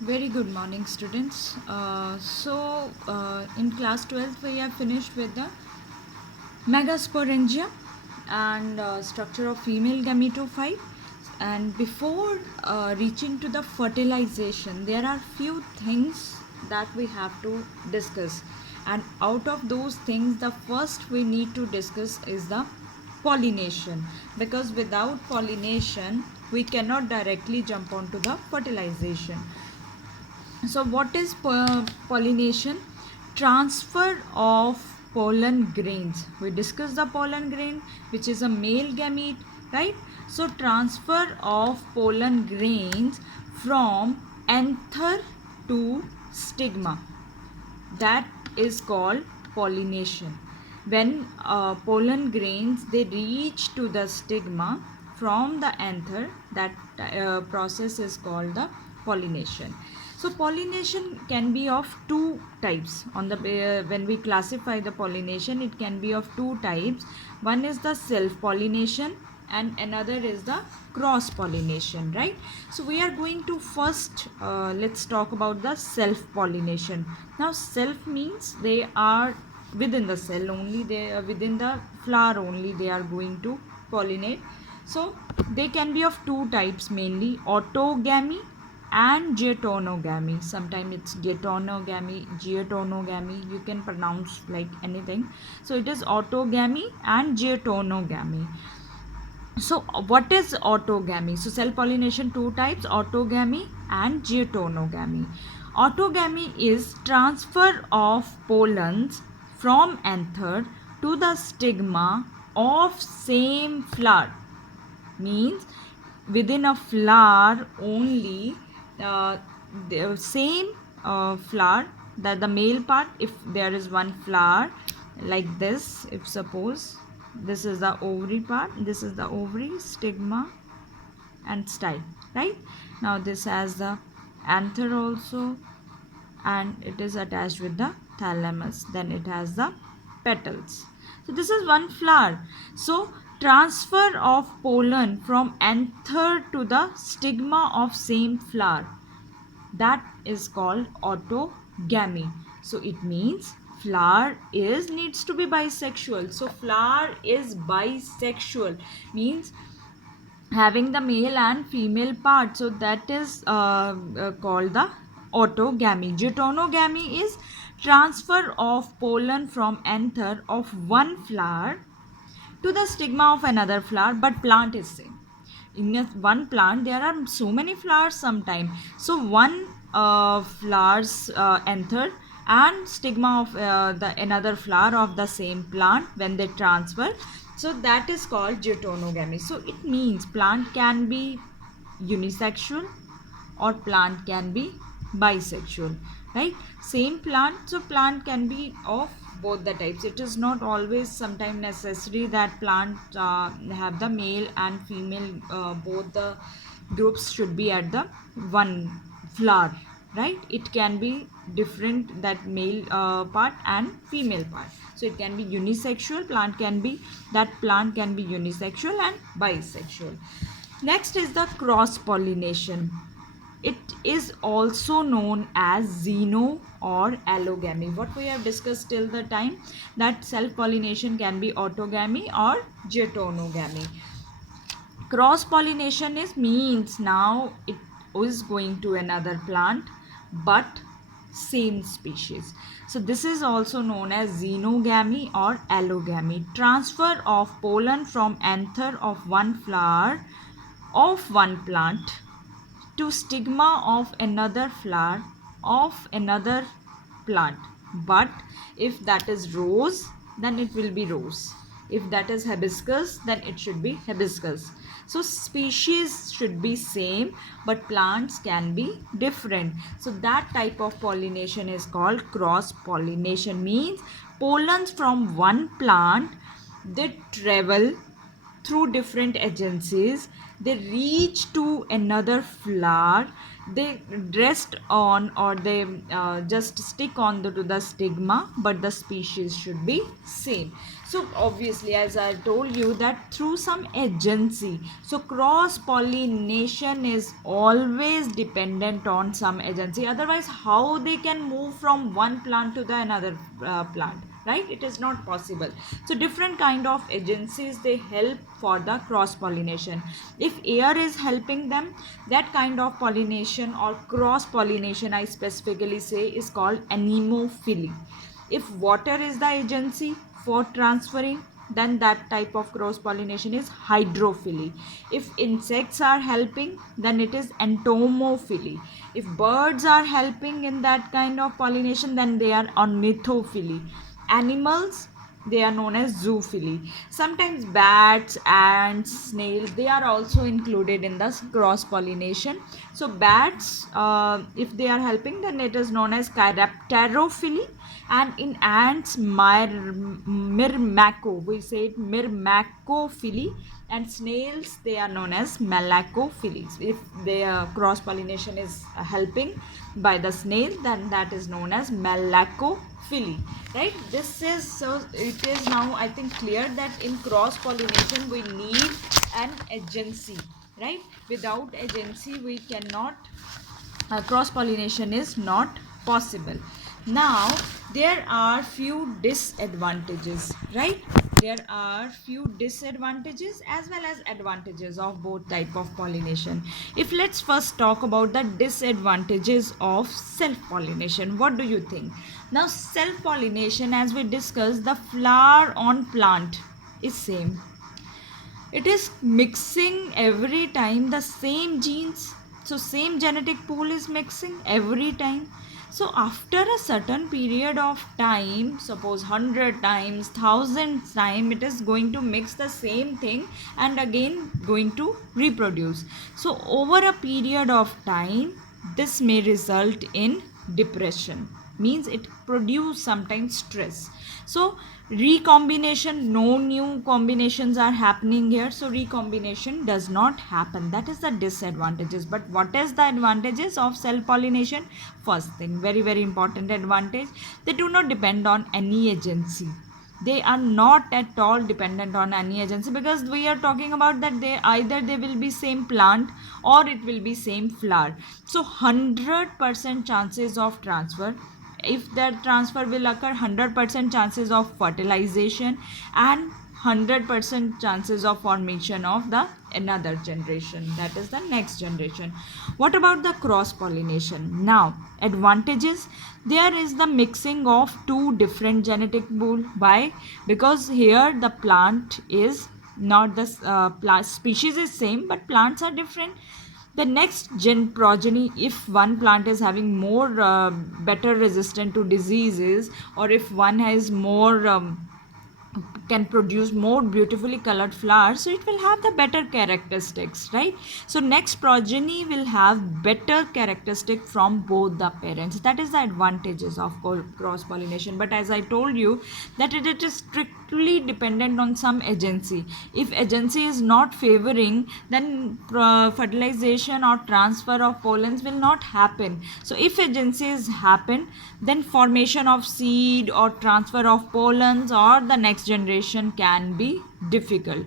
Very good morning, students. In class 12th, we have finished with the megasporangia and structure of female gametophyte. And before reaching to the fertilization, there are few things that we have to discuss. And out of those things, the first we need to discuss is the pollination, because without pollination, we cannot directly jump onto the fertilization. So, what is pollination? Transfer of pollen grains. We discussed the pollen grain, which is a male gamete, right? So, transfer of pollen grains from anther to stigma. That is called pollination. When pollen grains they reach to the stigma from the anther, that process is called the pollination. So pollination can be of two types. On the when we classify the pollination, it can be of two types. One is the self pollination and another is the cross pollination, right? So we are going to first let's talk about the self pollination. Now self means they are within the cell only, they are within the flower only, they are going to pollinate. So they can be of two types, mainly autogamy and diatonogamy. Sometimes it's diatonogamy, you can pronounce like anything. So it is autogamy and diatonogamy. So what is autogamy? So cell pollination two types, autogamy and diatonogamy. Autogamy is transfer of pollens from anther to the stigma of same flower. Means within a flower only, the same flower, that the male part, if there is one flower like this, if suppose this is the ovary part, this is the ovary, stigma and style, right? Now this has the anther also, and it is attached with the thalamus, then it has the petals. So this is one flower. So transfer of pollen from anther to the stigma of same flower, that is called autogamy. So it means flower is needs to be bisexual. So flower is bisexual, means having the male and female part. So that is called the autogamy. Diatonogamy is transfer of pollen from anther of one flower to the stigma of another flower, but plant is same. In one plant there are so many flowers sometime. So one flowers anther and stigma of the another flower of the same plant, when they transfer, so that is called diatonogamy. So it means plant can be unisexual or plant can be bisexual, right? Same plant, so plant can be of both the types. It is not always sometime necessary that plant have the male and female, both the groups should be at the one flower, right? It can be different, that male part and female part. So it can be unisexual, plant can be unisexual and bisexual. Next is the cross pollination. It is also known as xeno or allogamy. What we have discussed till the time, that self pollination can be autogamy or diatonogamy. Cross pollination is means now it is going to another plant but same species. So this is also known as xenogamy or allogamy. Transfer of pollen from anther of one flower of one plant to stigma of another flower of another plant. But if that is rose, then it will be rose. If that is hibiscus, then it should be hibiscus. So species should be same, but plants can be different. So that type of pollination is called cross pollination. Means pollens from one plant, they travel through different agencies, they reach to another flower, they rest on, or they just stick on to the stigma, but the species should be same. So obviously, as I told you, that through some agency, so cross pollination is always dependent on some agency. Otherwise, how they can move from one plant to the another plant, right? It is not possible. So different kind of agencies, they help for the cross pollination. If air is helping them, that kind of pollination or cross pollination, I specifically say, is called anemophily. If water is the agency for transferring, then that type of cross pollination is hydrophily. If insects are helping, then it is entomophily. If birds are helping in that kind of pollination, then they are ornithophily. Animals, they are known as zoophily. Sometimes bats, ants, snails, they are also included in the cross pollination. So bats, if they are helping, then it is known as chiropterophily. And in ants, myrmaco, we say it myrmacophily. And snails, they are known as malacophily. If their cross pollination is helping by the snail, then that is known as malacophily, right? This is, so it is now, I think, clear that in cross pollination we need an agency, right? Without agency we cannot, cross pollination is not possible. Now there are few disadvantages, right? There are few disadvantages as well as advantages of both type of pollination. If let's first talk about the disadvantages of self pollination, what do you think? Now self pollination, as we discussed, the flower on plant is same, it is mixing every time the same genes, so same genetic pool is mixing every time. So after a certain period of time, suppose 100 times, 1000 times, it is going to mix the same thing and again going to reproduce. So over a period of time, this may result in depression, means it produce sometimes stress. So recombination, no new combinations are happening here, so recombination does not happen. That is the disadvantages. But what is the advantages of self pollination? First thing, very very important advantage, they do not depend on any agency. They are not at all dependent on any agency, because we are talking about that they either they will be same plant or it will be same flower. So 100% chances of transfer. If that transfer will occur, 100% chances of fertilization and 100% chances of formation of the another generation, that is the next generation. What about the cross pollination? Now advantages, there is the mixing of two different genetic pool. Why? Because here the plant is not the species is same, but plants are different. The next gen progeny, if one plant is having more better resistant to diseases, or if one has more can produce more beautifully colored flowers, so it will have the better characteristics, right? So next progeny will have better characteristic from both the parents. That is the advantages of cross pollination. But as I told you, that it is strictly dependent on some agency. If agency is not favoring, then fertilization or transfer of pollens will not happen. So if agencies happen, then formation of seed or transfer of pollens or the next generation can be difficult.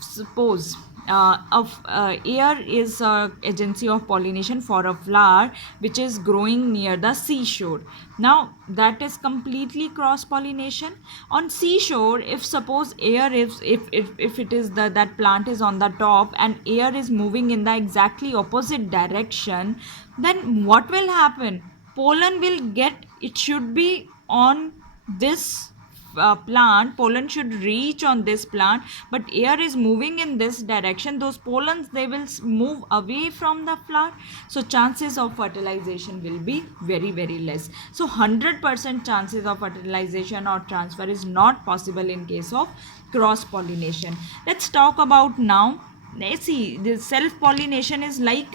Suppose air is agency of pollination for a flower which is growing near the seashore. Now that is completely cross pollination. On seashore, if suppose air is, if it is the that plant is on the top and air is moving in the exactly opposite direction, then what will happen? Pollen will get, it should be on this plant, pollen should reach on this plant, but air is moving in this direction, those pollens, they will move away from the flower. So chances of fertilization will be very very less. So 100% chances of fertilization or transfer is not possible in case of cross pollination. Let's talk about now, let's see, the self pollination is like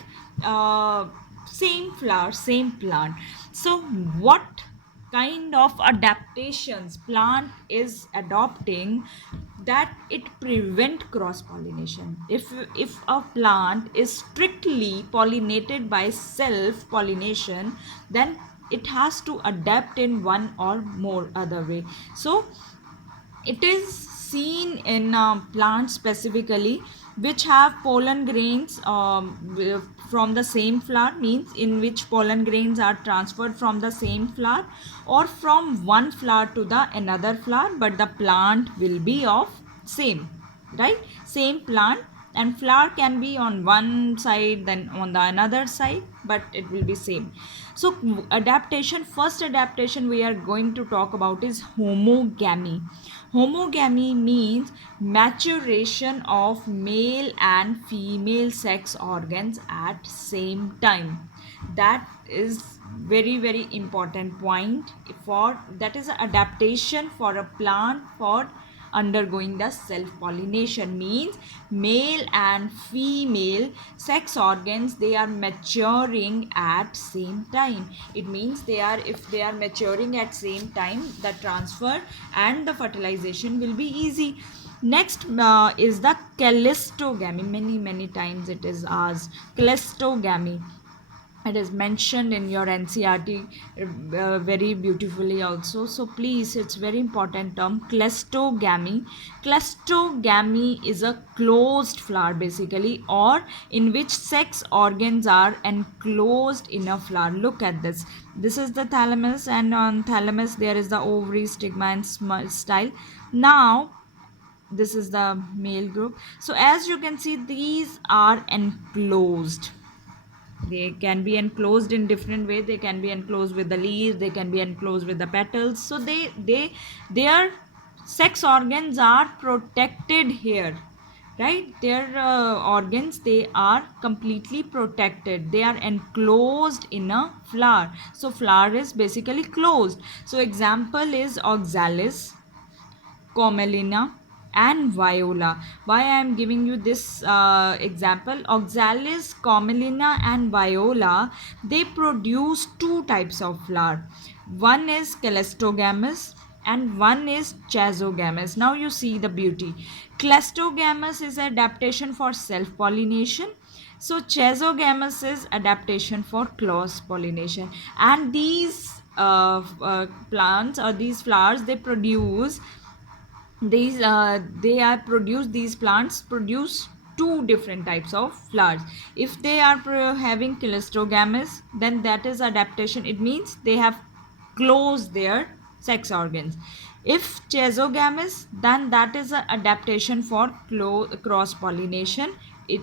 same flower, same plant. So what kind of adaptations plant is adopting that it prevent cross pollination. If a plant is strictly pollinated by self pollination, then it has to adapt in one or more other way. So it is seen in plants specifically which have pollen grains from the same flower, means in which pollen grains are transferred from the same flower or from one flower to the another flower, but the plant will be of same, right? Same plant, and flower can be on one side then on the another side, but it will be same. So adaptation, first adaptation we are going to talk about is homogamy. Homogamy means maturation of male and female sex organs at same time. That is very important point. For that is an adaptation for a plant for undergoing the self pollination, means male and female sex organs, they are maturing at same time. It means they are, if they are maturing at same time, the transfer and the fertilization will be easy. Next is the calistogamy. Many times it is asked, calistogamy. It is mentioned in your NCRT very beautifully also. So please, it's very important term, calistogamy. Calistogamy is a closed flower basically, or in which sex organs are enclosed in a flower. Look at this. This is the thalamus, and on thalamus there is the ovary, stigma and style. Now this is the male group. So as you can see, these are enclosed. They can be enclosed in different way. They can be enclosed with the leaves, they can be enclosed with the petals. So their sex organs are protected here, right? Their organs, they are completely protected. They are enclosed in a flower. So flower is basically closed. So example is oxalis, Commelina and Viola. Why I am giving you this example? Oxalis, Commelina and Viola, they produce two types of flower. One is Cleistogamous and one is Chazogamous. Now you see the beauty. Cleistogamous is adaptation for self-pollination. So Chazogamous is adaptation for cross pollination. And these plants or these flowers, they produce these these plants produce two different types of flowers. If they are having cleistogamous, then that is adaptation. It means they have closed their sex organs. If chazogamous, then that is an adaptation for cross pollination. It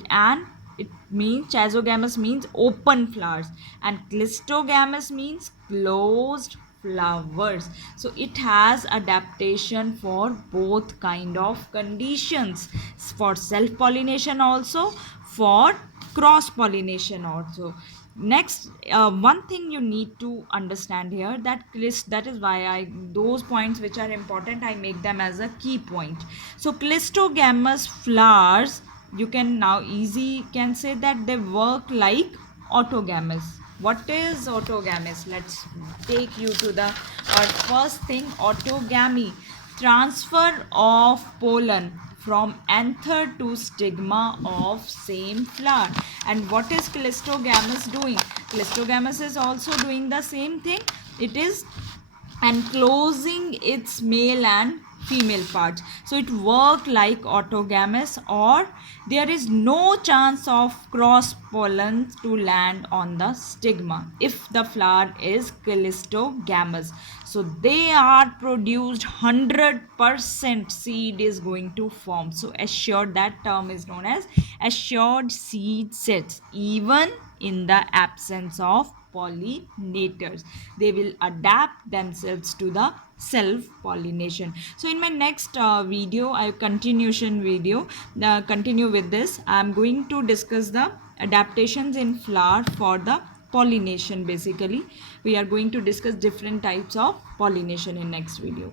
means chazogamous means open flowers and cleistogamous means closed flowers. So it has adaptation for both kind of conditions, for self pollination also, for cross pollination also. Next, one thing you need to understand here, that that is why I, those points which are important, I make them as a key point. So cleistogamous flowers, you can now easy can say that they work like autogamous. What is autogamous? Let's take you to the first thing, autogamy, transfer of pollen from anther to stigma of same flower. And what is cleistogamous doing? Cleistogamous is also doing the same thing. It is enclosing its male and female parts. So it work like autogamous, or there is no chance of cross pollen to land on the stigma if the flower is cleistogamous. So they are produced 100% seed is going to form. So assured, that term is known as assured seed sets, even in the absence of pollinators. They will adapt themselves to the self pollination. So in my next video, I continuation video, continue with this. I am going to discuss the adaptations in flower for the pollination. Basically we are going to discuss different types of pollination in next video.